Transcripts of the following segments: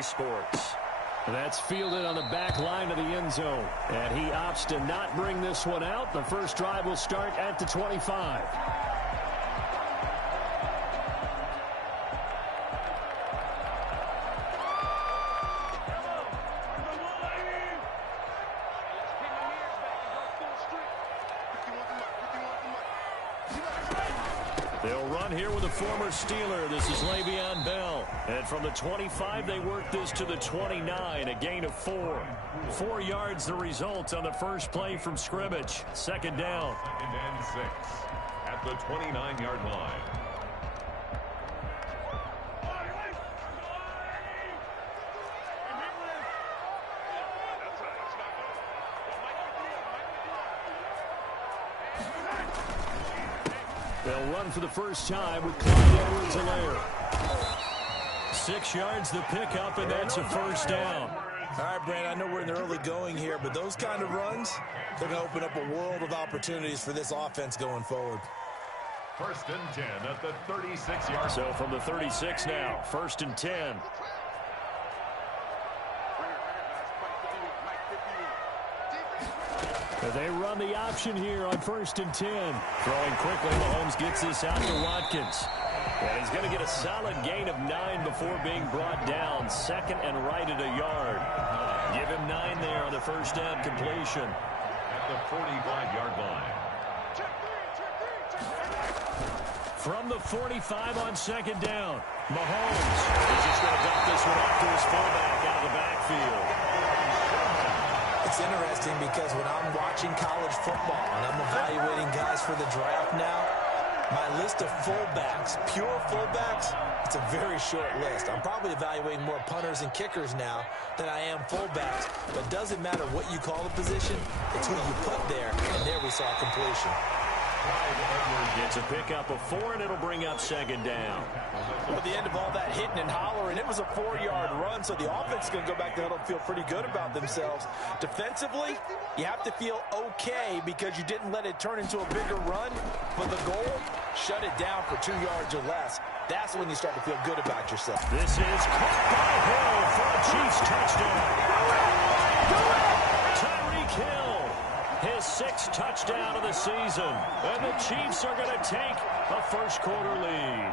EA Sports. That's fielded on the back line of the end zone. And he opts to not bring this one out. The first drive will start at the 25. They'll run here with a former Steeler. This is Le'Veon Bell. And from the 25, they work this to the 29, a gain of 4. 4 yards the result on the first play from scrimmage. Second down. 2nd and 6 at the 29-yard line. They'll run for the first time with Clyde Edwards-Helaire. 6 yards the pickup, and that's a first down. All right, Brand, I know we're in the early going here, but those kind of runs, they're going to open up a world of opportunities for this offense going forward. 1st and 10 at the 36-yard line. So from the 36 now, 1st and 10. They run the option here on 1st and 10. Throwing quickly, Mahomes gets this out to Watkins. And he's going to get a solid gain of 9 before being brought down. 2nd and right at a yard. Give him 9 there on the first down completion. At the 45-yard line. From the 45 on 2nd down, Mahomes is just going to dump this one off to his fullback out of the backfield. It's interesting because when I'm watching college football and I'm evaluating guys for the draft now, my list of fullbacks, pure fullbacks, it's a very short list. I'm probably evaluating more punters and kickers now than I am fullbacks. But it doesn't matter what you call the position, it's who you put there. And there we saw completion. Gets a pickup of 4, and it'll bring up 2nd down. At the end of all that hitting and hollering, it was a 4-yard run, so the offense is going to go back to huddle and feel pretty good about themselves. Defensively, you have to feel okay because you didn't let it turn into a bigger run, but the goal, shut it down for 2 yards or less. That's when you start to feel good about yourself. This is caught by Hill for a Chiefs touchdown. Tyreek Hill, his 6th touchdown of the season. And the Chiefs are going to take a first-quarter lead.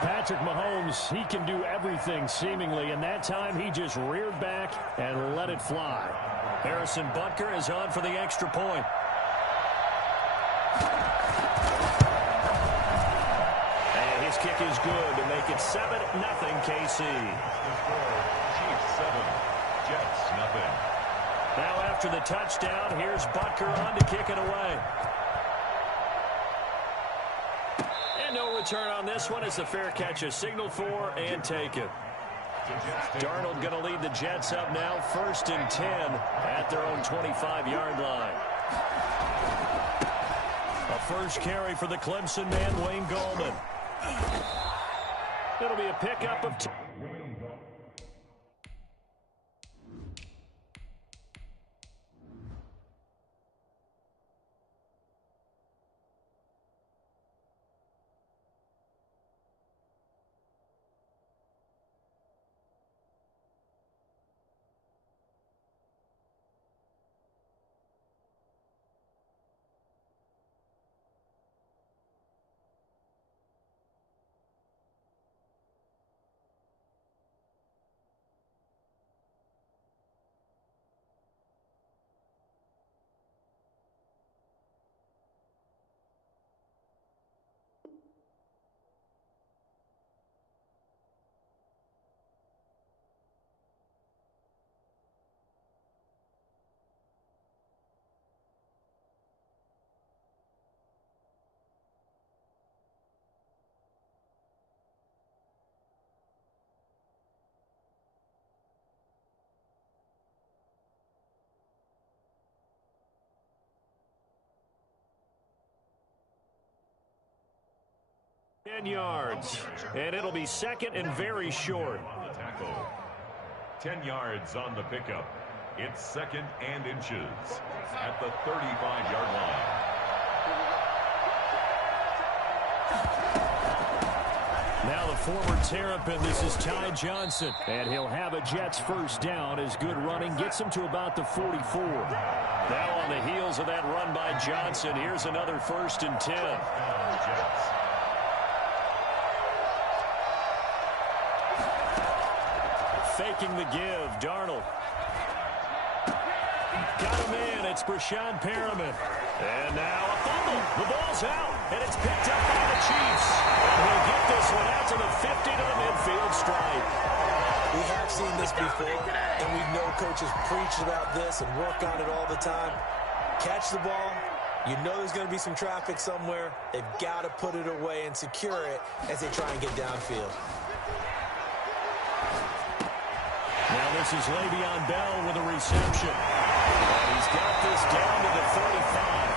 Patrick Mahomes, he can do everything seemingly, and that time he just reared back and let it fly. Harrison Butker is on for the extra point. And his kick is good to make it 7-0 KC. Chiefs 7, Jets 0. Now after the touchdown, here's Butker on to kick it away. And no return on this one as the fair catch is signaled for and taken. Darnold going to lead the Jets up now, 1st and 10 at their own 25-yard line. A first carry for the Clemson man, Wayne Gallman. It'll be a pickup of 2. Yards, and it'll be 2nd and very short. Tackle. 10 yards on the pickup. It's 2nd and inches at the 35-yard line. Now the former Terrapin, this is Ty Johnson. And he'll have a Jets first down as good running gets him to about the 44. Now on the heels of that run by Johnson, here's another 1st and 10. Faking the give, Darnold. Got him in, it's Brashad Perriman. And now a fumble. The ball's out, and it's picked up by the Chiefs. And he'll get this one out to the 50 to the midfield stripe. We have seen this before, and we know coaches preach about this and work on it all the time. Catch the ball. You know there's going to be some traffic somewhere. They've got to put it away and secure it as they try and get downfield. Now this is Le'Veon Bell with a reception. And he's got this down to the 35.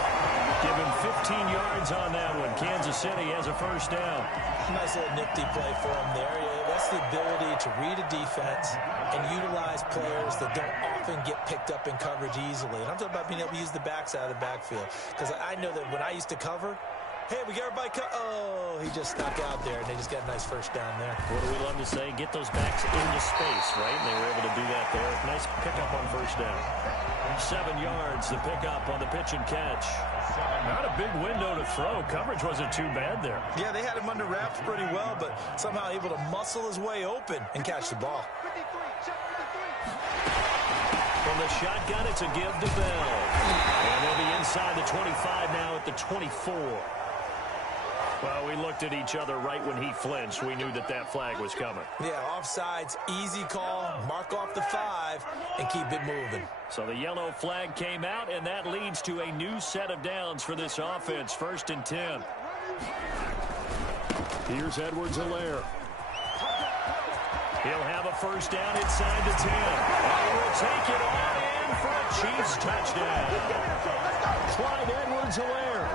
Give him 15 yards on that one. Kansas City has a first down. Nice little nifty play for him there. That's the ability to read a defense and utilize players that don't often get picked up in coverage easily. And I'm talking about being able to use the backside of the backfield. Because I know that when I used to cover, hey, we got everybody oh, he just stuck out there, and they just got a nice first down there. What do we love to say? Get those backs into space, right? And they were able to do that there. Nice pickup on first down. 7 yards, the pickup on the pitch and catch. Not a big window to throw. Coverage wasn't too bad there. Yeah, they had him under wraps pretty well, but somehow able to muscle his way open and catch the ball. From the shotgun, it's a give to Bell. And they'll be inside the 25 now at the 24. Well, we looked at each other right when he flinched. We knew that that flag was coming. Yeah, offsides, easy call, mark off the 5, and keep it moving. So the yellow flag came out, and that leads to a new set of downs for this offense. 1st and 10. Here's Edwards-Helaire. He'll have a first down inside the 10. And he will take it on in for a Chiefs touchdown. Clyde Edwards-Helaire.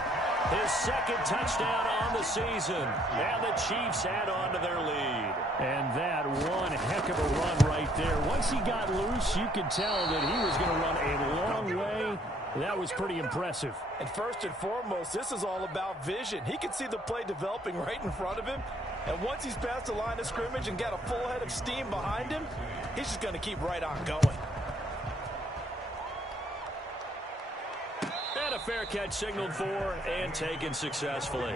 His 2nd touchdown on the season. And the Chiefs add on to their lead. And that one heck of a run right there. Once he got loose, you could tell that he was going to run a long way. That was pretty impressive. And first and foremost, this is all about vision. He can see the play developing right in front of him. And once he's past the line of scrimmage and got a full head of steam behind him, he's just going to keep right on going. And a fair catch signaled for and taken successfully.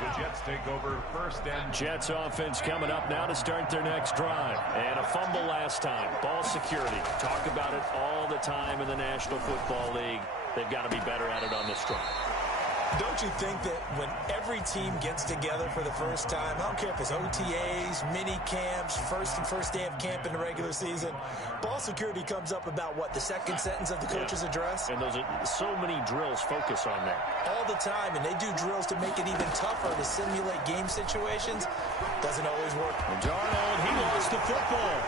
The Jets take over 1st and Jets offense coming up now to start their next drive. And a fumble last time. Ball security. Talk about it all the time in the National Football League. They've got to be better at it on this drive. Don't you think that when every team gets together for the first time, I don't care if it's OTAs, mini camps, first day of camp in the regular season, ball security comes up about what, the 2nd sentence of the coach's address? And those are so many drills focus on that. All the time, and they do drills to make it even tougher to simulate game situations. Doesn't always work. And Darnold, he lost the football.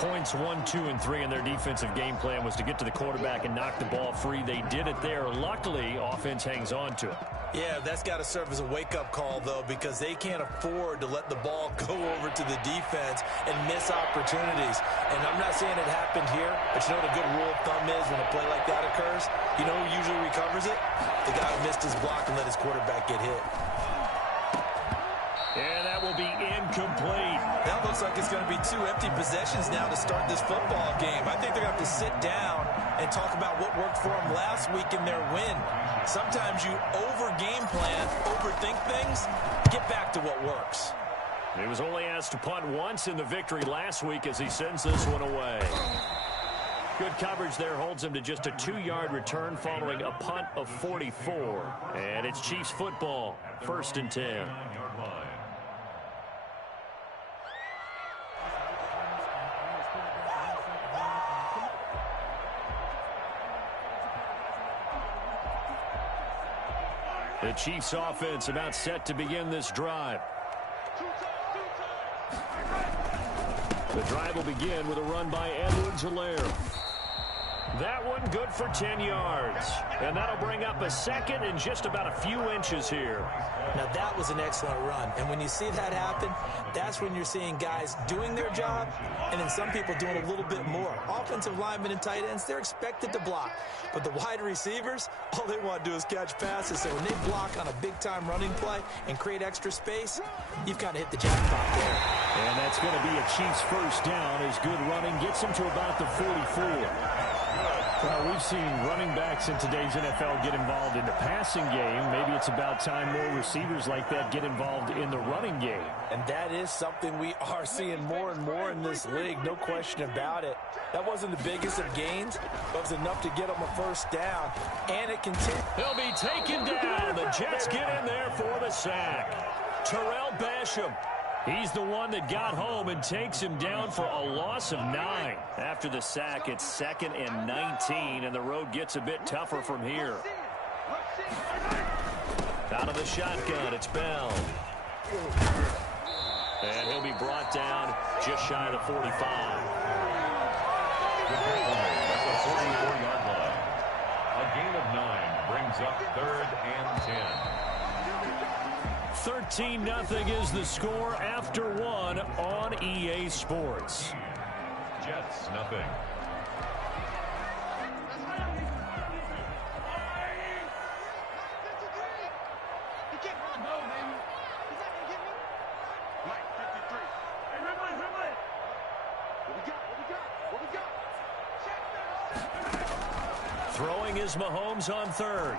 Points 1, 2, and 3 in their defensive game plan was to get to the quarterback and knock the ball free. They did it there. Luckily, offense hangs on to it. Yeah, that's got to serve as a wake-up call, though, because they can't afford to let the ball go over to the defense and miss opportunities. And I'm not saying it happened here, but you know what a good rule of thumb is when a play like that occurs? You know who usually recovers it? The guy who missed his block and let his quarterback get hit. And that will be incomplete. That looks like it's going to be 2 empty possessions now to start this football game. I think they're going to have to sit down and talk about what worked for them last week in their win. Sometimes you over-game plan, overthink things, get back to what works. He was only asked to punt once in the victory last week as he sends this one away. Good coverage there holds him to just a 2-yard return following a punt of 44. And it's Chiefs football, 1st and 10. The Chiefs offense about set to begin this drive. The drive will begin with a run by Edwards-Helaire. That one good for 10 yards. And that'll bring up a second and just about a few inches here. Now, that was an excellent run. And when you see that happen, that's when you're seeing guys doing their job and then some people doing a little bit more. Offensive linemen and tight ends, they're expected to block. But the wide receivers, all they want to do is catch passes. So when they block on a big-time running play and create extra space, you've kind of hit the jackpot there. And that's going to be a Chiefs first down as good running gets them to about the 44. Well, we've seen running backs in today's NFL get involved in the passing game. Maybe it's about time more receivers like that get involved in the running game. And that is something we are seeing more and more in this league, no question about it. That wasn't the biggest of gains, but it was enough to get them a first down. And it continues. He'll be taken down. The Jets get in there for the sack. Terrell Basham. He's the one that got home and takes him down for a loss of 9. After the sack, it's 2nd and 19, and the road gets a bit tougher from here. Out of the shotgun, it's Bell. And he'll be brought down just shy of the 45. That's a 44-yard line. A gain of 9 brings up 3rd and 10. 13-0 is the score after 1 on EA Sports. Jets, nothing. Throwing is Mahomes on 3rd.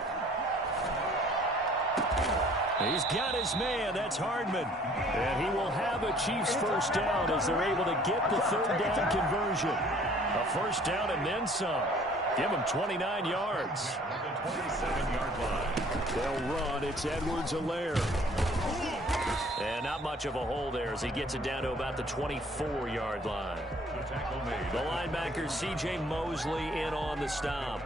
He's got his man. That's Hardman. And he will have a Chiefs first down as they're able to get the 3rd down conversion. A first down and then some. Give him 29 yards. The 27-yard line. They'll run. It's Edwards-Helaire. And not much of a hole there as he gets it down to about the 24-yard line. The tackle made. The linebacker, C.J. Mosley, in on the stop.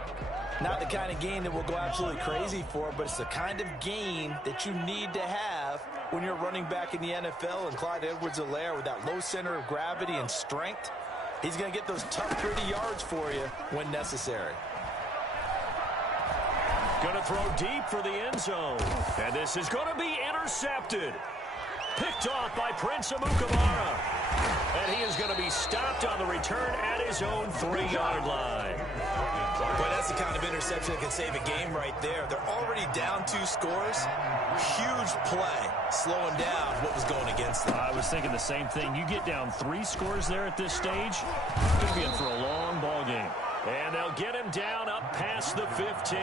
Not the kind of gain that we'll go absolutely crazy for, but it's the kind of gain that you need to have when you're running back in the NFL. And Clyde Edwards-Helaire, with that low center of gravity and strength, he's going to get those tough, gritty yards for you when necessary. Going to throw deep for the end zone. And this is going to be intercepted. Picked off by Prince Amukamara. And he is going to be stopped on the return at his own 3-yard line. Boy, that's the kind of interception that can save a game right there. They're already down 2 scores. Huge play, slowing down what was going against them. I was thinking the same thing. You get down 3 scores there at this stage, you're going to be in for a long ball game. And they'll get him down up past the 15.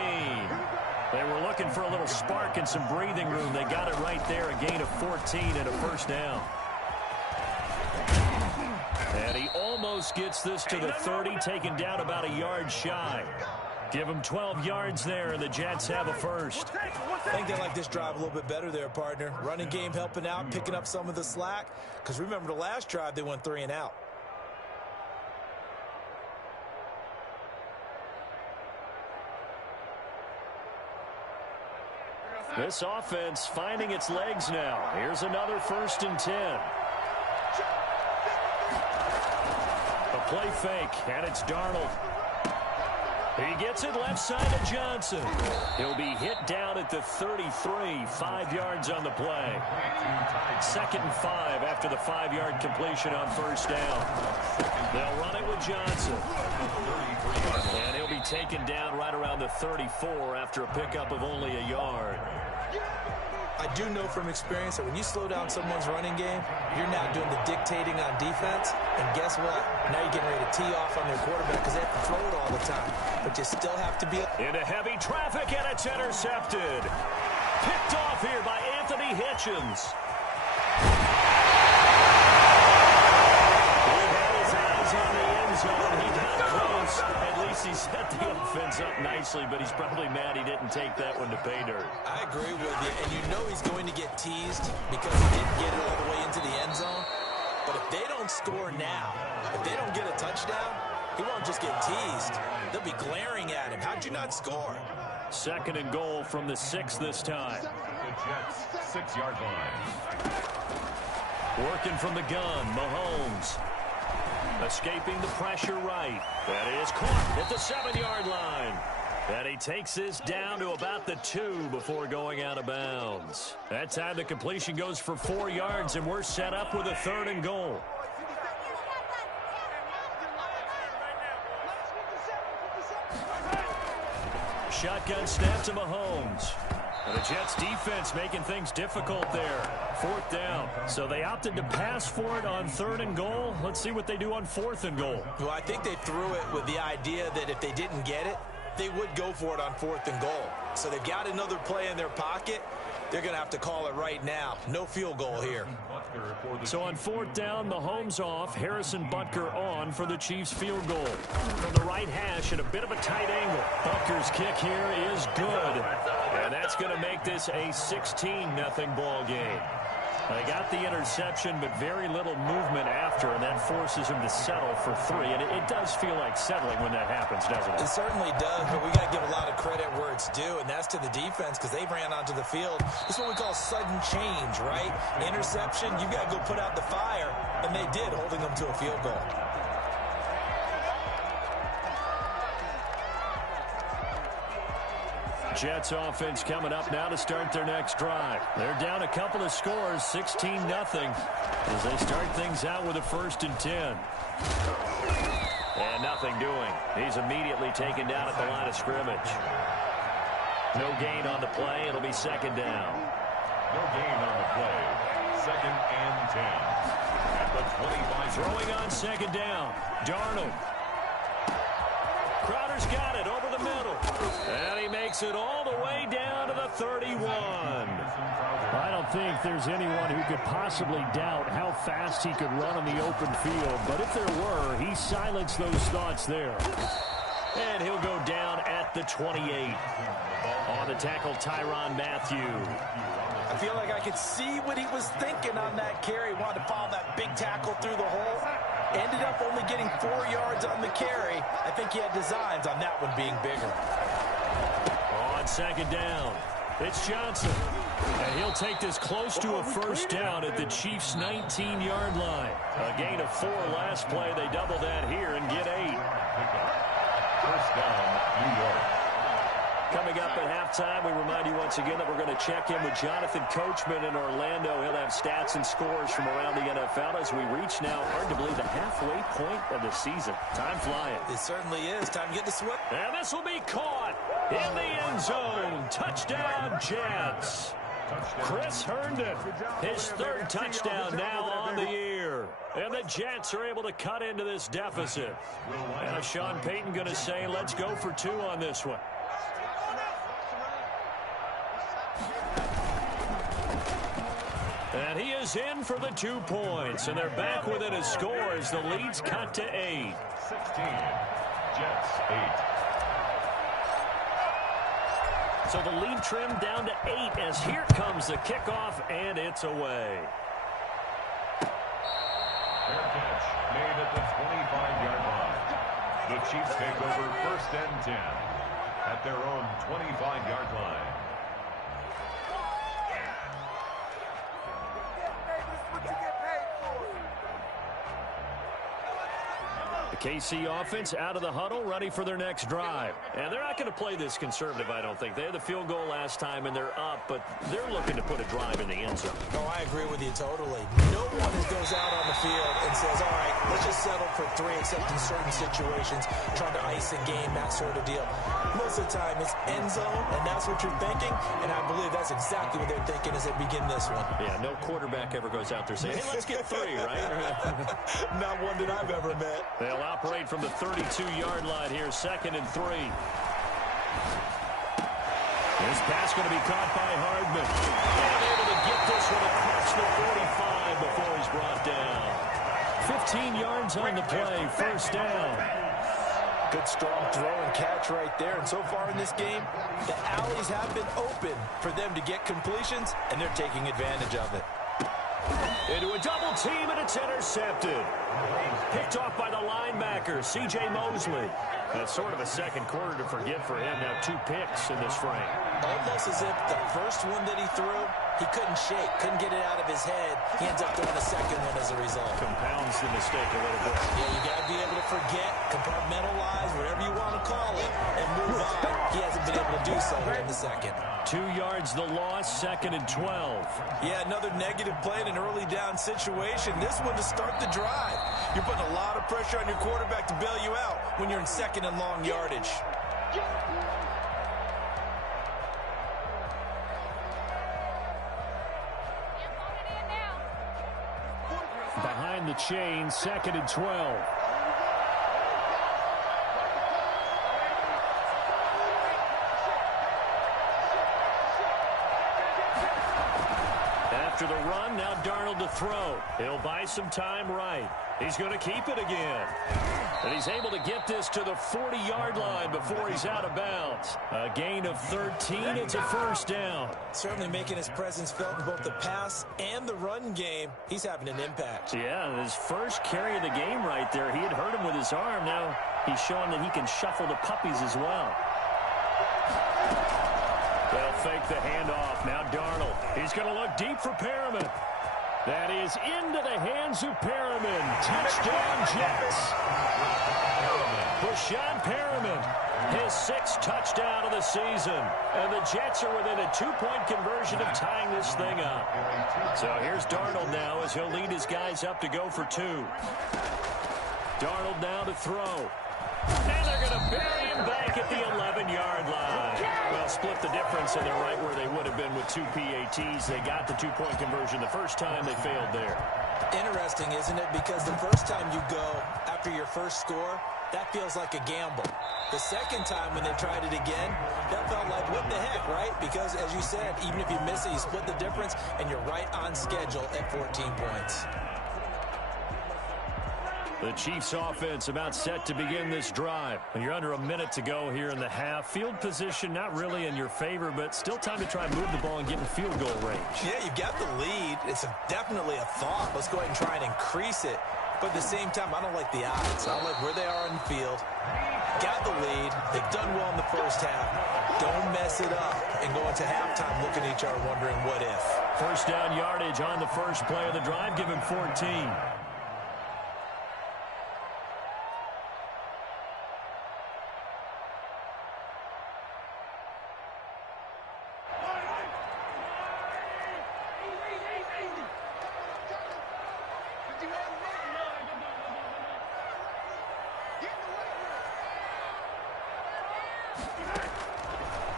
They were looking for a little spark and some breathing room. They got it right there, a gain of 14 and a first down. And he almost gets this to the 30, taken down about a yard shy. Give him 12 yards there, and the Jets have a first. I think they like this drive a little bit better there, partner. Running game helping out, picking up some of the slack. Because remember the last drive, they went 3 and out. This offense finding its legs now. Here's another 1st and 10. A play fake, and it's Darnold. He gets it left side to Johnson. He'll be hit down at the 33, 5 yards on the play. 2nd and 5 after the 5-yard completion on first down. They'll run it with Johnson. And he'll be taken down right around the 34 after a pickup of only a yard. I do know from experience that when you slow down someone's running game, you're now doing the dictating on defense. And guess what? Now you're getting ready to tee off on their quarterback because they have to throw it all the time. But you still have to be... Into heavy traffic, and it's intercepted. Picked off here by Anthony Hitchens. He had his eyes on the end zone. He got close. At least he set the offense up nicely, but he's probably mad he didn't take that one to pay dirt. I agree with you, and you know he's going to get teased because he didn't get it all the way into the end zone. But if they don't score now, if they don't get a touchdown, he won't just get teased. They'll be glaring at him. How'd you not score? 2nd and goal from the 6 this time. The Jets, 6-yard line. Working from the gun, Mahomes. Escaping the pressure right. That is caught at the 7-yard line. And he takes this down to about the 2 before going out of bounds. That time the completion goes for 4 yards, and we're set up with a 3rd and goal. Shotgun snap to Mahomes. And the Jets defense making things difficult there. 4th down. So they opted to pass for it on 3rd and goal. Let's see what they do on 4th and goal. Well, I think they threw it with the idea that if they didn't get it, they would go for it on 4th and goal. So they've got another play in their pocket. They're going to have to call it right now. No field goal here. So on 4th down, Mahomes off. Harrison Butker on for the Chiefs field goal. From the right hash at a bit of a tight angle. Butker's kick here is good. And that's going to make this a 16-0 ball game. They got the interception, but very little movement after, and that forces him to settle for 3. And it does feel like settling when that happens, doesn't it? It certainly does, but we got to give a lot of credit where it's due, and that's to the defense because they ran onto the field. This is what we call sudden change, right? Interception, you got to go put out the fire, and they did, holding them to a field goal. Jets offense coming up now to start their next drive. They're down a couple of scores, 16-0, as they start things out with a 1st and 10. And nothing doing. He's immediately taken down at the line of scrimmage. No gain on the play. It'll be 2nd down. No gain on the play. 2nd and 10. At the 25. Throwing on 2nd down. Darnold. Crowder's got it over the middle. And he makes it all the way down to the 31. I don't think there's anyone who could possibly doubt how fast he could run on the open field. But if there were, he silenced those thoughts there. And he'll go down at the 28. On the tackle, Tyrann Mathieu. I feel like I could see what he was thinking on that carry. Wanted to follow that big tackle through the hole. Ended up only getting 4 yards on the carry. I think he had designs on that one being bigger. On 2nd down, it's Johnson. And he'll take this close to a 1st down at the Chiefs' 19-yard line. A gain of 4 last play. They double that here and get 8. 1st down, New York. Coming up at halftime, we remind you once again that we're going to check in with Jonathan Coachman in Orlando. He'll have stats and scores from around the NFL as we reach now, hard to believe, the halfway point of the season. Time flying. It certainly is. Time to get the swim. And this will be caught in the end zone. Touchdown, Jets. Chris Herndon, his 3rd touchdown now on the year. And the Jets are able to cut into this deficit. And Sean Payton going to say, let's go for 2 on this one. And he is in for the 2 points. And they're back within a score as the lead's cut to 8. 16. Jets 8. So the lead trimmed down to 8 as here comes the kickoff, and it's away. Fair catch made at the 25-yard line. The Chiefs take over 1st and 10 at their own 25-yard line. The KC offense out of the huddle, ready for their next drive. And they're not going to play this conservative, I don't think. They had the field goal last time, and they're up, but they're looking to put a drive in the end zone. Oh, I agree with you totally. No one goes out on the field and says, all right, let's just settle for 3, except in certain situations, trying to ice a game, that sort of deal. Most of the time, it's end zone, and that's what you're thinking, and I believe that's exactly what they're thinking as they begin this one. Yeah, no quarterback ever goes out there saying, hey, let's get 3, right? Not one that I've ever met. They'll operate from the 32-yard line here, 2nd and 3. This pass going to be caught by Hardman. And able to get this one across the 45 before he's brought down. 15 yards on the play, 1st down. Good strong throw and catch right there. And so far in this game, the alleys have been open for them to get completions, and they're taking advantage of it. Into a double team, and it's intercepted. Picked off by the linebacker, C.J. Mosley. That's sort of a 2nd quarter to forget for him. Now 2 picks in this frame. Almost as if the first one that he threw He couldn't shake, couldn't get it out of his head. He ends up throwing a second one as a result. Compounds the mistake a little bit. Yeah, you got to be able to forget, compartmentalize, whatever you want to call it, and move on. He hasn't been able to do so here in the second. 2 yards the loss, 2nd and 12. Yeah, another negative play in an early down situation. This one to start the drive. You're putting a lot of pressure on your quarterback to bail you out when you're in 2nd and long yardage. Behind the chain, 2nd and 12. After the run, now Darnold to throw. He'll buy some time right. He's going to keep it again. And he's able to get this to the 40-yard line before he's out of bounds. A gain of 13. It's a first down. Certainly making his presence felt in both the pass and the run game. He's having an impact. Yeah, his first carry of the game right there. He had hurt him with his arm. Now he's showing that he can shuffle the puppies as well. They'll fake the handoff. Now Darnold. He's going to look deep for Perriman. That is into the hands of Perriman. Touchdown, Jets. Brashad Perriman, his 6th touchdown of the season. And the Jets are within a 2-point conversion of tying this thing up. So here's Darnold now as he'll lead his guys up to go for 2. Darnold now to throw. And they're going to bury him back at the 11-yard line. Well, split the difference, and they're right where they would have been with 2 PATs. They got the 2-point conversion the first time. They failed there. Interesting, isn't it? Because the first time you go after your first score, that feels like a gamble. The second time when they tried it again, that felt like, what the heck, right? Because, as you said, even if you miss it, you split the difference, and you're right on schedule at 14 points. The Chiefs offense about set to begin this drive. And you're under a minute to go here in the half. Field position not really in your favor, but still time to try and move the ball and get in field goal range. Yeah, you've got the lead. It's definitely a thought. Let's go ahead and try and increase it. But at the same time, I don't like the odds. I don't like where they are on the field. Got the lead. They've done well in the first half. Don't mess it up and go into halftime looking at each other wondering what if. First down yardage on the first play of the drive. Give him 14.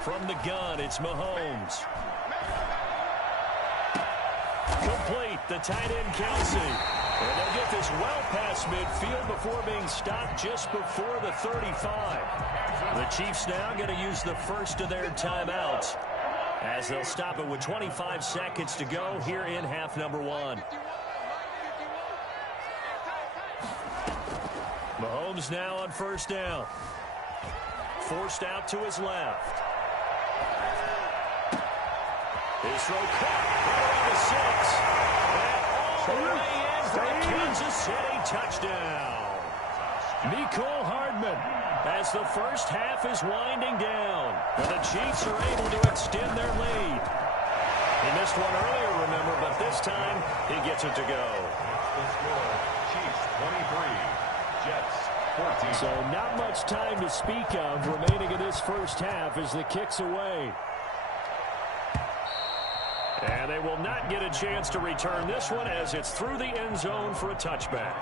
From the gun, it's Mahomes. Complete, the tight end Kelsey. And they'll get this well past midfield before being stopped just before the 35. The Chiefs now going to use the first of their timeouts as they'll stop it with 25 seconds to go here in half number 1. Mahomes now on first down. Forced out to his left. His throw caught right around the 6. And all the way in for a Kansas City touchdown. Mecole Hardman as the first half is winding down. And the Chiefs are able to extend their lead. He missed one earlier, remember, but this time he gets it to go. The score, Chiefs 23, Jets 14. So not much time to speak of remaining in this first half as the kick's away. And they will not get a chance to return this one as it's through the end zone for a touchback.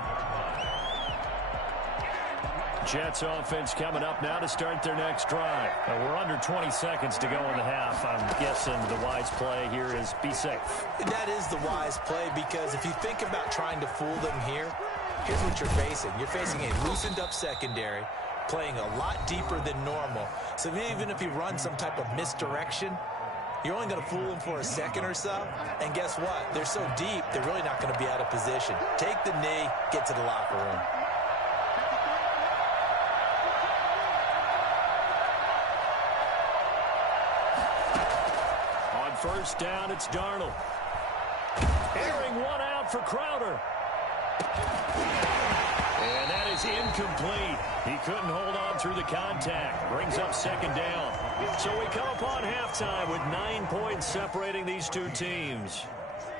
Jets offense coming up now to start their next drive. We're under 20 seconds to go in the half. I'm guessing the wise play here is be safe. That is the wise play because if you think about trying to fool them here, here's what you're facing. You're facing a loosened up secondary, playing a lot deeper than normal. So even if you run some type of misdirection, you're only going to fool them for a second or so. And guess what? They're so deep, they're really not going to be out of position. Take the knee, get to the locker room. On first down, it's Darnold. Airing one out for Crowder. And that is incomplete. He couldn't hold on through the contact. Brings up second down. So we come upon halftime with 9 points separating these two teams.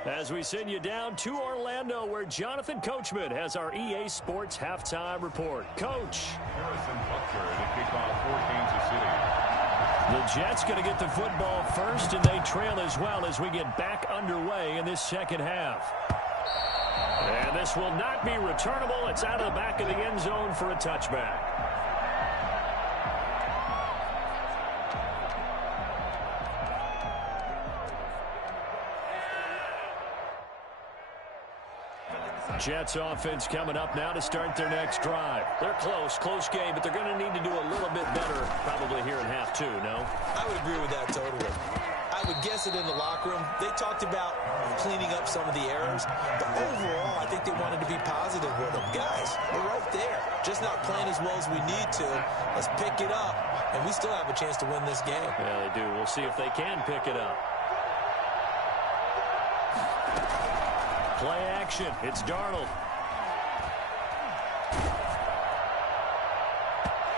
As we send you down to Orlando, where Jonathan Coachman has our EA Sports halftime report. Coach. Harrison Butker to kick off for Kansas City. The Jets going to get the football first, and they trail as well as we get back underway in this second half. And this will not be returnable. It's out of the back of the end zone for a touchback. Jets offense coming up now to start their next drive. They're close game, but they're going to need to do a little bit better probably here in half two, no? I would agree with that totally. I would guess it in the locker room. They talked about cleaning up some of the errors, but overall, I think they wanted to be positive with them. Guys, we're right there. Just not playing as well as we need to. Let's pick it up, and we still have a chance to win this game. Yeah, they do. We'll see if they can pick it up. Play action. It's Darnold.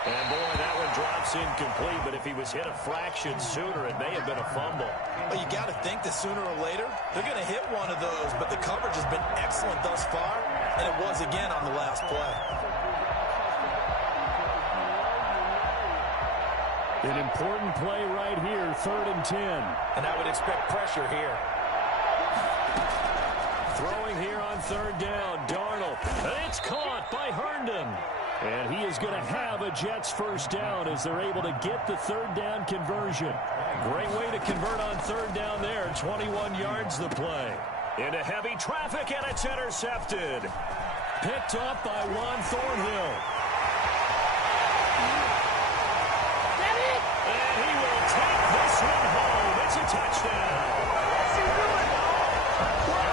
And boy, that one drops incomplete, but if he was hit a fraction sooner, it may have been a fumble. Well, you got to think that sooner or later, they're going to hit one of those, but the coverage has been excellent thus far, and it was again on the last play. An important play right here, 3rd and 10. And I would expect pressure here. Throwing here on 3rd down, Darnold. And it's caught by Herndon. And he is going to have a Jets first down as they're able to get the 3rd down conversion. Great way to convert on 3rd down there. 21 yards the play. Into heavy traffic, and it's intercepted. Picked up by Juan Thornhill. And he will take this one home. It's a touchdown.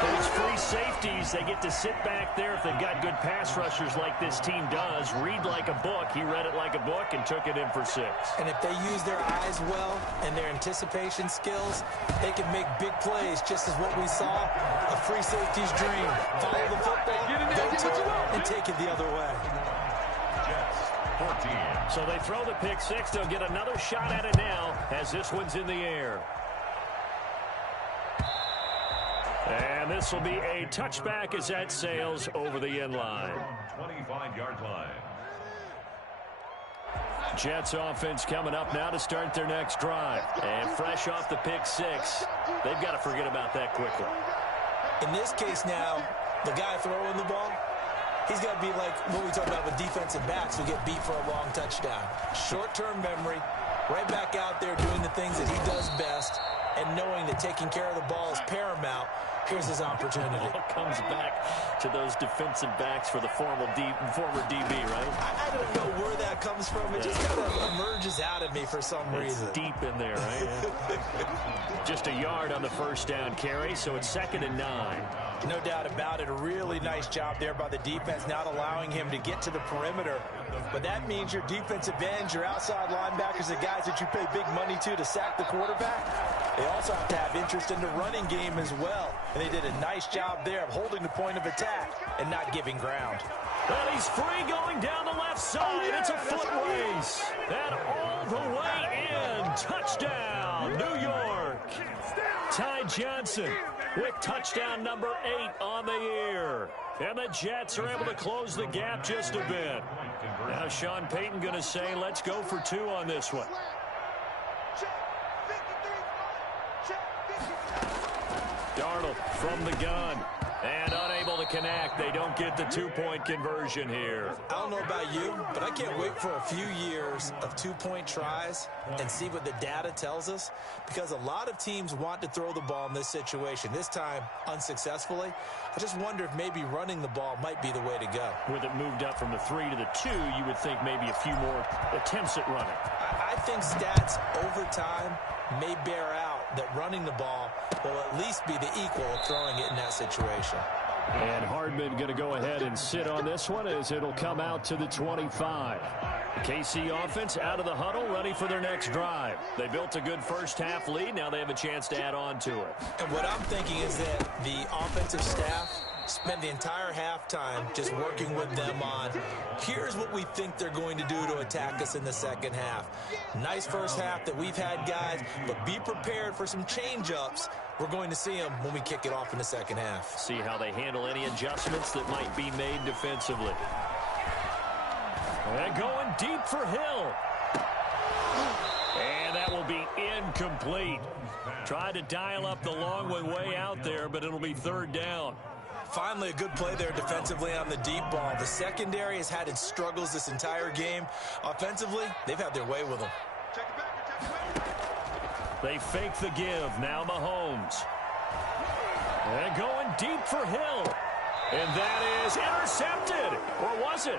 Those free safeties, they get to sit back there if they've got good pass rushers like this team does. Read like a book. He read it like a book and took it in for 6. And if they use their eyes well and their anticipation skills, they can make big plays, just as what we saw, a free safety's dream. Follow the football, go to it, and take it the other way. Jets, 14. So they throw the pick 6. They'll get another shot at it now as this one's in the air. And this will be a touchback as that sails over the end line. 25-yard line. Jets offense coming up now to start their next drive. And fresh off the pick 6, they've got to forget about that quickly. In this case now, the guy throwing the ball, he's got to be like what we talk about with defensive backs who get beat for a long touchdown. Short-term memory, right back out there doing the things that he does best, and knowing that taking care of the ball is paramount. Here's his opportunity. It comes back to those defensive backs for the former DB, right? I don't know where that comes from. It just kind of emerges out of me for some reason. It's deep in there, right? Just a yard on the first down carry, so it's 2nd and 9. No doubt about it. A really nice job there by the defense, not allowing him to get to the perimeter. But that means your defensive ends, your outside linebackers, the guys that you pay big money to sack the quarterback, they also have to have interest in the running game as well. And they did a nice job there of holding the point of attack and not giving ground. Well, he's free going down the left side. It's a foot race. And all the way in. Touchdown, New York. Ty Johnson with touchdown number 8 on the year. And the Jets are able to close the gap just a bit. Now Sean Payton going to say, let's go for 2 on this one. Darnold from the gun. And unable to connect. They don't get the 2-point conversion here. I don't know about you, but I can't wait for a few years of 2-point tries and see what the data tells us, because a lot of teams want to throw the ball in this situation. This time, unsuccessfully. I just wonder if maybe running the ball might be the way to go. With it moved up from the 3 to the 2, you would think maybe a few more attempts at running. I think stats over time may bear out that running the ball will at least be the equal of throwing it in that situation. And Hardman going to go ahead and sit on this one as it'll come out to the 25. KC offense out of the huddle, ready for their next drive. They built a good first half lead. Now they have a chance to add on to it. And what I'm thinking is that the offensive staff spent the entire halftime just working with them on, here's what we think they're going to do to attack us in the second half. Nice first half that we've had, guys, but be prepared for some change-ups. We're going to see them when we kick it off in the second half. See how they handle any adjustments that might be made defensively. And going deep for Hill. And that will be incomplete. Tried to dial up the long one way out there, but it'll be third down. Finally, a good play there defensively on the deep ball. The secondary has had its struggles this entire game. Offensively, they've had their way with them. They fake the give. Now Mahomes. And going deep for Hill. And that is intercepted. Or was it?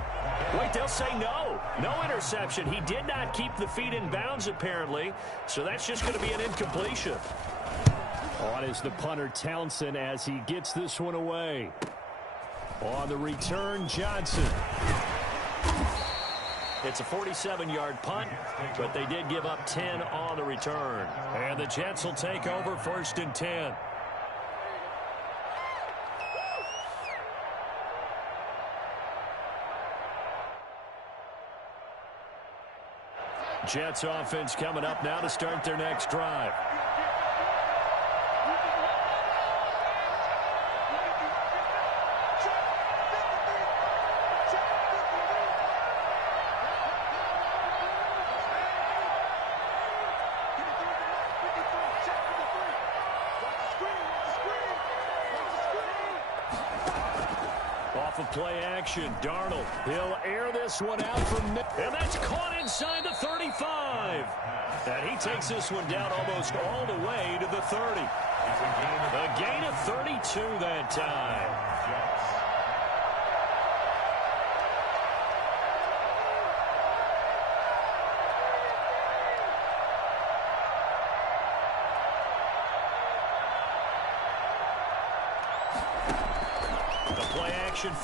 Wait, they'll say no. No interception. He did not keep the feet in bounds, apparently. So that's just going to be an incompletion. On is the punter, Townsend, as he gets this one away. On the return, Johnson. It's a 47-yard punt, but they did give up 10 on the return. And the Jets will take over 1st and 10. Jets offense coming up now to start their next drive. Play action. Darnold. He'll air this one out from mid. And that's caught inside the 35. And he takes this one down almost all the way to the 30. A gain of 32 that time.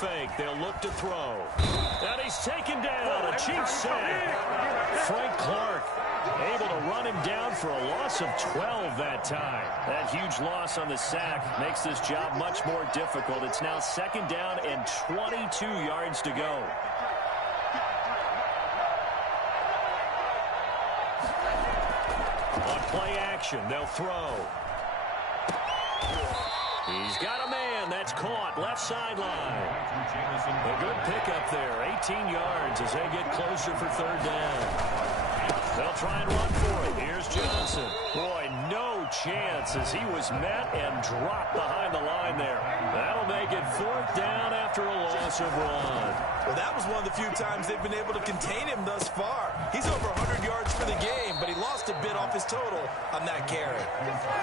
Fake. They'll look to throw. And he's taken down. A Chiefs sack. Frank Clark able to run him down for a loss of 12 that time. That huge loss on the sack makes this job much more difficult. It's now 2nd down and 22 yards to go. On play action, they'll throw. He's got a man. That's caught. Left sideline. A good pickup there. 18 yards as they get closer for 3rd down. They'll try and run for it. Here's Johnson. Boy, no chance as he was met and dropped behind the line there. That'll make it 4th down after a loss of 1. Well, that was one of the few times they've been able to contain him thus far. He's over 100 yards for the game, but he lost a bit off his total on that carry.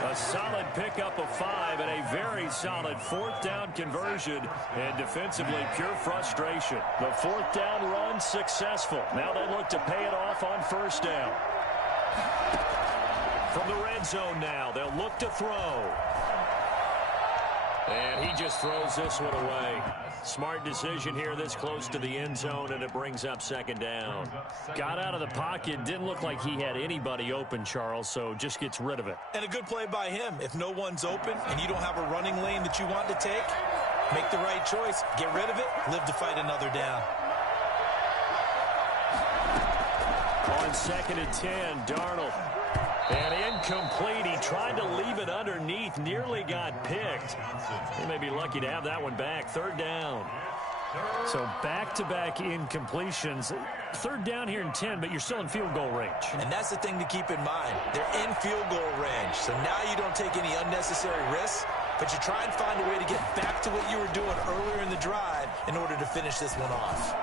A solid pickup of 5 and a very solid 4th down conversion. And defensively, pure frustration. The 4th down run successful. Now they look to pay it off on 1st down. From the red zone now, they'll look to throw. And he just throws this one away. Smart decision here this close to the end zone, and it brings up 2nd down. Got out of the pocket. Didn't look like he had anybody open, Charles, so just gets rid of it. And a good play by him. If no one's open and you don't have a running lane that you want to take, make the right choice. Get rid of it. Live to fight another down. On 2nd and 10, Darnold. And incomplete. He tried to leave it underneath. Nearly got picked. He may be lucky to have that one back. 3rd down. So back-to-back incompletions. 3rd down here in 10, but you're still in field goal range. And that's the thing to keep in mind. They're in field goal range. So now you don't take any unnecessary risks, but you try and find a way to get back to what you were doing earlier in the drive in order to finish this one off.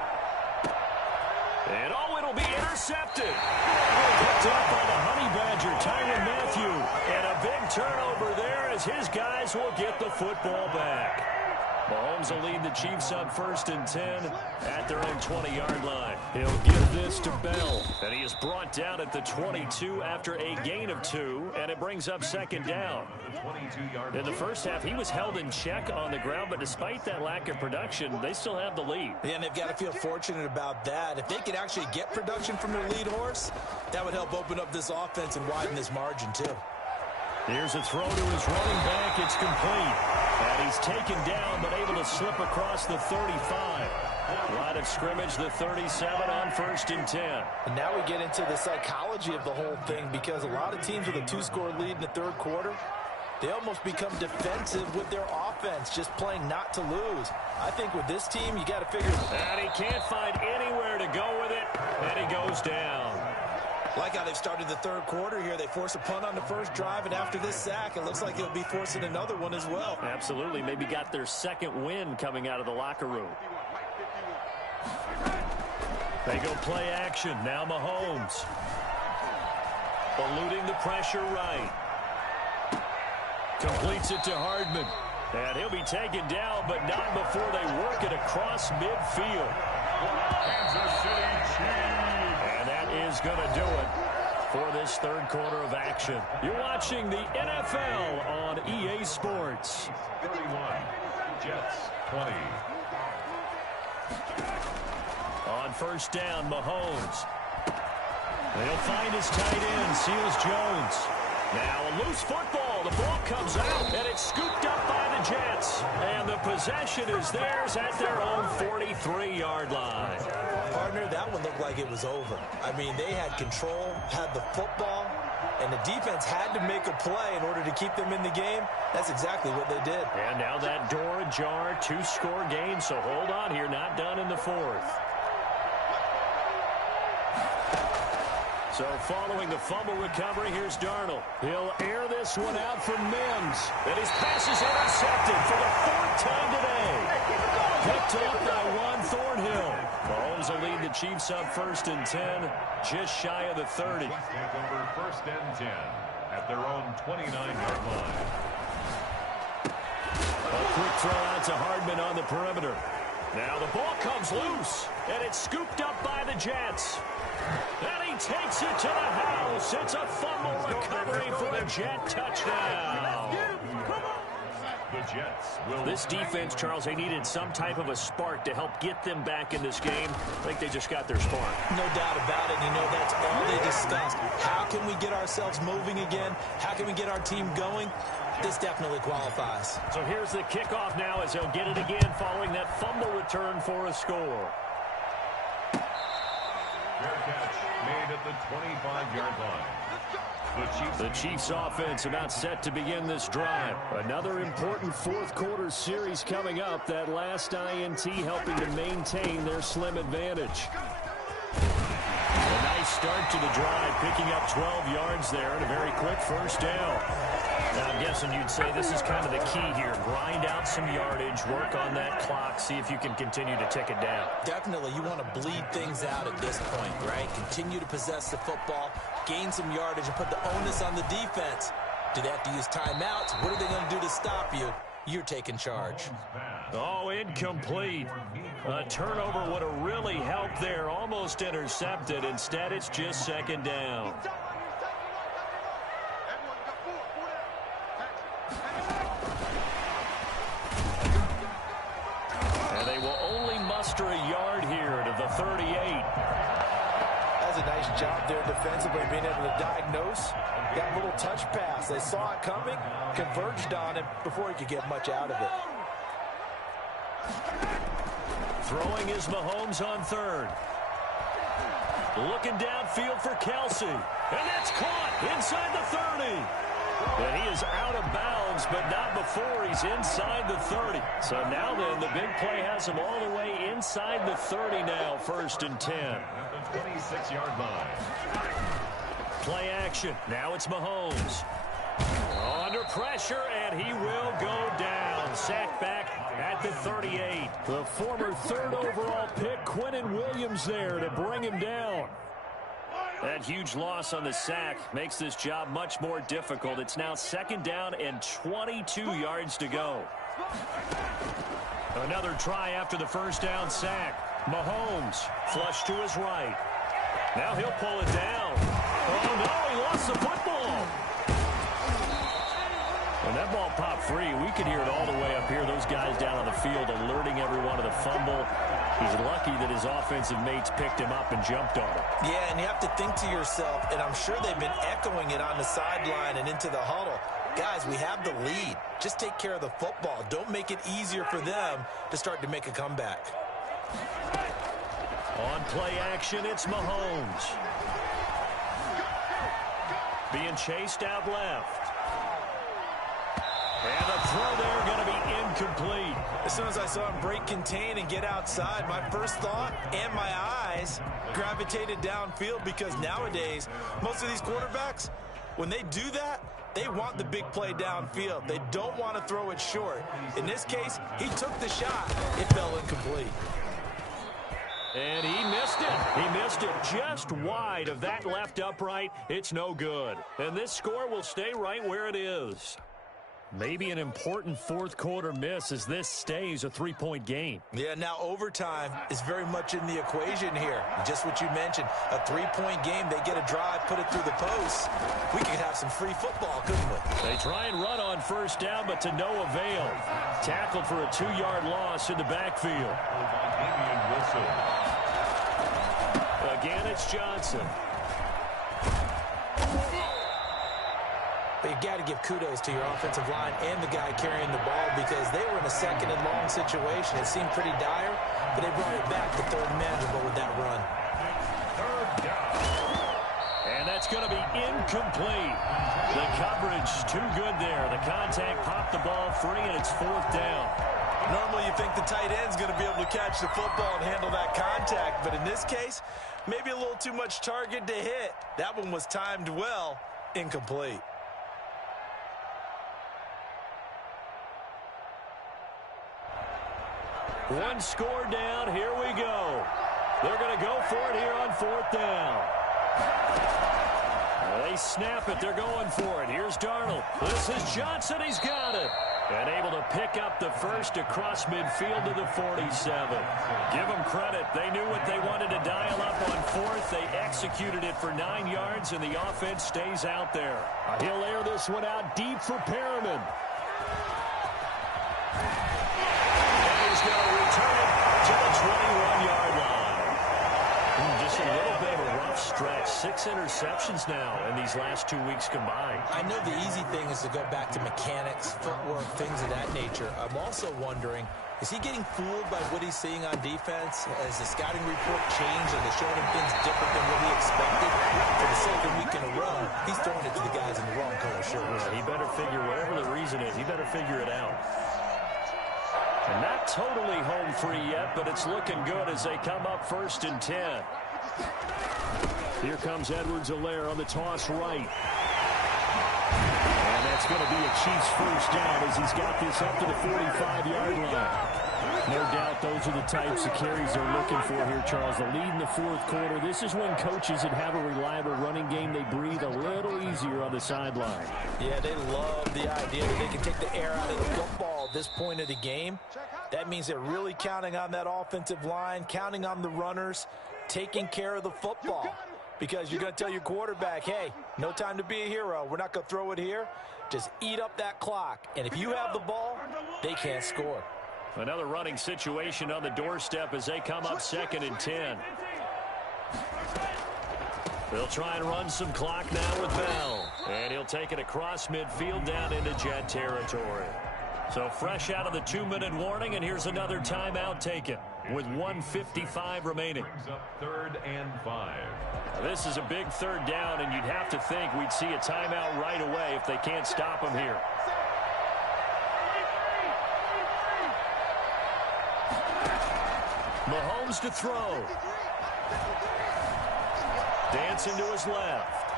And oh, it'll be intercepted. Picked up by the Honey Badger, Tyrann Mathieu. And a big turnover there as his guys will get the football back. Mahomes will lead the Chiefs on 1st and 10 at their own 20-yard line. He'll give this to Bell. And he is brought down at the 22 after a gain of 2, and it brings up 2nd down. In the first half, he was held in check on the ground, but despite that lack of production, they still have the lead. Yeah, and they've got to feel fortunate about that. If they could actually get production from their lead horse, that would help open up this offense and widen this margin, too. Here's a throw to his running back. It's complete. And he's taken down, but able to slip across the 35. Line of scrimmage, the 37 on 1st and 10. And now we get into the psychology of the whole thing, because a lot of teams with a 2-score lead in the third quarter, they almost become defensive with their offense, just playing not to lose. I think with this team, you got to figure. And he can't find anywhere to go with it, and he goes down. Like how they've started the third quarter here. They force a punt on the first drive, and after this sack, it looks like they'll be forcing another one as well. Absolutely. Maybe got their second win coming out of the locker room. They go play action. Now Mahomes. Eluding the pressure right. Completes it to Hardman. And he'll be taken down, but not before they work it across midfield. Kansas City Chiefs. And that is going to do it for this third quarter of action. You're watching the NFL on EA Sports. 31. Jets 20. On 1st down, Mahomes. They'll find his tight end, Seals Jones. Now a loose football. The ball comes out, and it's scooped up by the Jets. And the possession is theirs at their own 43-yard line. Partner, that one looked like it was over. I mean, they had control, had the football, and the defense had to make a play in order to keep them in the game. That's exactly what they did. And now that door ajar, 2-score game, so hold on here, not done in the fourth. So following the fumble recovery, here's Darnold. He'll air this one out for Mims. And his pass is intercepted for the 4th time today. Picked up by Juan Thornhill. Mahomes will lead the Chiefs up 1st and 10, just shy of the 30. Take over 1st and 10 at their own 29-yard line. A quick throw out to Hardman on the perimeter. Now the ball comes loose, and it's scooped up by the Jets. And he takes it to the house. It's a fumble recovery for the Jet touchdown. The Jets will. This defense, Charles, they needed some type of a spark to help get them back in this game. I think they just got their spark. No doubt about it. You know, that's all they discussed. How can we get ourselves moving again? How can we get our team going? This definitely qualifies. So here's the kickoff now as they'll get it again following that fumble return for a score. Fair catch made at the 25-yard line. The Chiefs offense about set to begin this drive. Another important fourth quarter series coming up. That last INT helping to maintain their slim advantage. A nice start to the drive, picking up 12 yards there and a very quick 1st down. Now, I'm guessing you'd say this is kind of the key here. Grind out some yardage, work on that clock, see if you can continue to tick it down. Definitely, you want to bleed things out at this point, right? Continue to possess the football, gain some yardage, and put the onus on the defense. Do they have to use timeouts? What are they going to do to stop you? You're taking charge. Oh, incomplete. A turnover would have really helped there. Almost intercepted. Instead, it's just 2nd down. And they will only muster a yard here to the 38. That's a nice job there defensively, being able to diagnose that little touch pass. They saw it coming, converged on it before he could get much out of it. Throwing is Mahomes on 3rd. Looking downfield for Kelsey. And that's caught inside the 30. And he is out of bounds, but not before he's inside the 30. So now then, the big play has him all the way inside the 30 now, 1st and 10. At the 26-yard line. Play action. Now it's Mahomes. Under pressure, and he will go down. Sacked back at the 38. The former 3rd overall pick, Quinnen Williams, there to bring him down. That huge loss on the sack makes this job much more difficult. It's now 2nd down and 22 yards to go. Another try after the 1st down sack. Mahomes flush to his right. Now he'll pull it down. Oh, no, he lost the football. When that ball popped free, we could hear it all the way up here. Those guys down on the field alerting everyone of the fumble. He's lucky that his offensive mates picked him up and jumped on him. Yeah, and you have to think to yourself, and I'm sure they've been echoing it on the sideline and into the huddle. guys, we have the lead. Just take care of the football. Don't make it easier for them to start to make a comeback. On play action, it's Mahomes. Being chased out left. And the throw there going to be incomplete. As soon as I saw him break contain and get outside, my first thought and my eyes gravitated downfield, because nowadays, most of these quarterbacks, when they do that, they want the big play downfield. They don't want to throw it short. In this case, he took the shot. It fell incomplete. And he missed it. He missed it just wide of that left upright. It's no good. And this score will stay right where it is. Maybe an important fourth quarter miss as this stays a three-point game. Yeah, now overtime is very much in the equation here. Just what you mentioned, a three-point game. They get a drive, put it through the post. We could have some free football, couldn't we? They try and run on first down, but to no avail. Tackled for a 2-yard loss in the backfield. Again, it's Johnson. But you got to give kudos to your offensive line and the guy carrying the ball, because they were in a second and long situation. It seemed pretty dire, but they brought it back to third and manageable with that run. Third down. And that's going to be incomplete. The coverage too good there. The contact popped the ball free, and it's fourth down. Normally you think the tight end's going to be able to catch the football and handle that contact, but in this case, maybe a little too much target to hit. That one was timed well, incomplete. One score down. Here we go. They're going to go for it here on fourth down. They snap it. They're going for it. Here's Darnold. This is Johnson. He's got it. And able to pick up the first across midfield to the 47. Give them credit. They knew what they wanted to dial up on fourth. They executed it for 9 yards, and the offense stays out there. He'll air this one out deep for Perriman. He's going to return it to the 21-yard line. Just a little bit of a rough stretch. 6 interceptions now in these last 2 weeks combined. I know the easy thing is to go back to mechanics, footwork, things of that nature. I'm also wondering, is he getting fooled by what he's seeing on defense? Has the scouting report changed and they're showing him things different than what he expected? For the second week in a row, he's throwing it to the guys in the wrong color shirts. Yeah, he better figure, whatever the reason is, he better figure it out. And not totally home free yet, but it's looking good as they come up 1st and 10. Here comes Edwards-Helaire on the toss right. And that's going to be a Chiefs first down as he's got this up to the 45-yard line. No doubt those are the types of carries they're looking for here, Charles. The lead in the fourth quarter. This is when coaches that have a reliable running game, they breathe a little easier on the sideline. Yeah, they love the idea that they can take the air out of the football at this point of the game. That means they're really counting on that offensive line, counting on the runners, taking care of the football. Because you're going to tell your quarterback, hey, no time to be a hero. We're not going to throw it here. Just eat up that clock. And if you have the ball, they can't score. Another running situation on the doorstep as they come up 2nd and 10. They'll try and run some clock now with Bell. And he'll take it across midfield down into Jet territory. So fresh out of the 2-minute warning, and here's another timeout taken with 1:55 remaining. Up 3rd and 5. Now, this is a big third down, and you'd have to think we'd see a timeout right away if they can't stop him here. Mahomes to throw. Dancing to his left.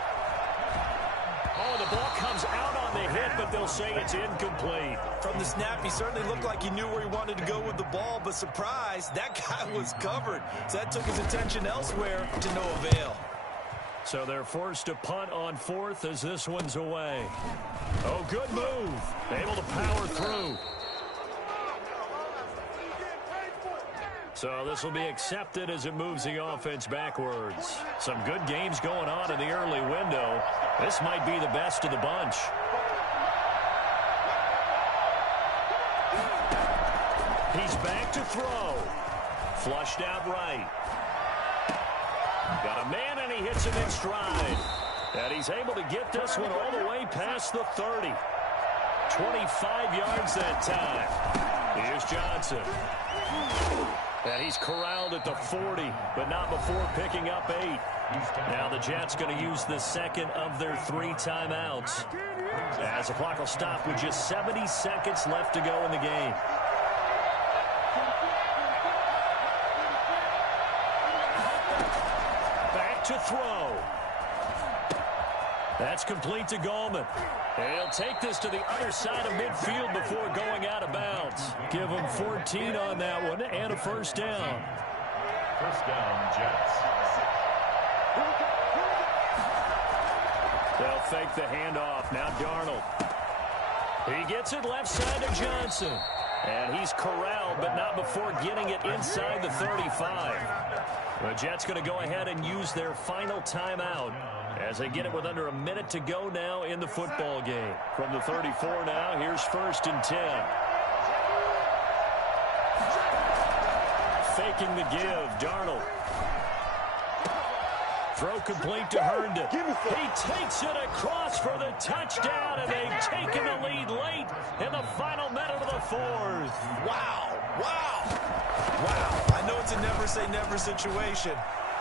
Oh, the ball comes out on the hit, but they'll say it's incomplete. From the snap, he certainly looked like he knew where he wanted to go with the ball, but surprise, that guy was covered. So that took his attention elsewhere to no avail. So they're forced to punt on 4th as this one's away. Oh, good move. Able to power through. So this will be accepted as it moves the offense backwards. Some good games going on in the early window. This might be the best of the bunch. He's back to throw. Flushed out right. Got a man, and he hits him in stride. And he's able to get this one all the way past the 30. 25 yards that time. Here's Johnson. And he's corralled at the 40, but not before picking up 8. Now the Jets going to use the second of their 3 timeouts, as the clock will stop with just 70 seconds left to go in the game. Back to throw. That's complete to Gallman. He'll take this to the other side of midfield before going out of bounds. Give him 14 on that one and a first down. First down, Jets. They'll fake the handoff. Now Darnold. He gets it left side to Johnson. And he's corralled, but not before getting it inside the 35. The Jets going to go ahead and use their final timeout as they get it with under a minute to go now in the football game. From the 34 now, here's 1st and 10. Faking the give, Darnold. Throw complete to Herndon. He takes it across for the touchdown, and they've taken the lead late in the final minute of the 4th. Wow. I know it's a never-say-never situation,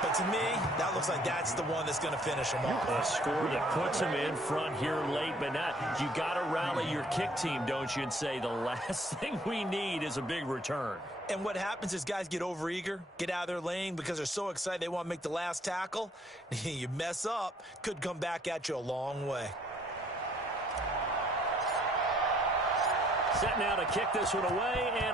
but to me, that looks like that's the one that's going to finish them off. A score that puts them in front here late, but not. You got to rally your kick team, don't you, and say the last thing we need is a big return. And what happens is guys get overeager, get out of their lane because they're so excited they want to make the last tackle. You mess up, could come back at you a long way. Set now to kick this one away, and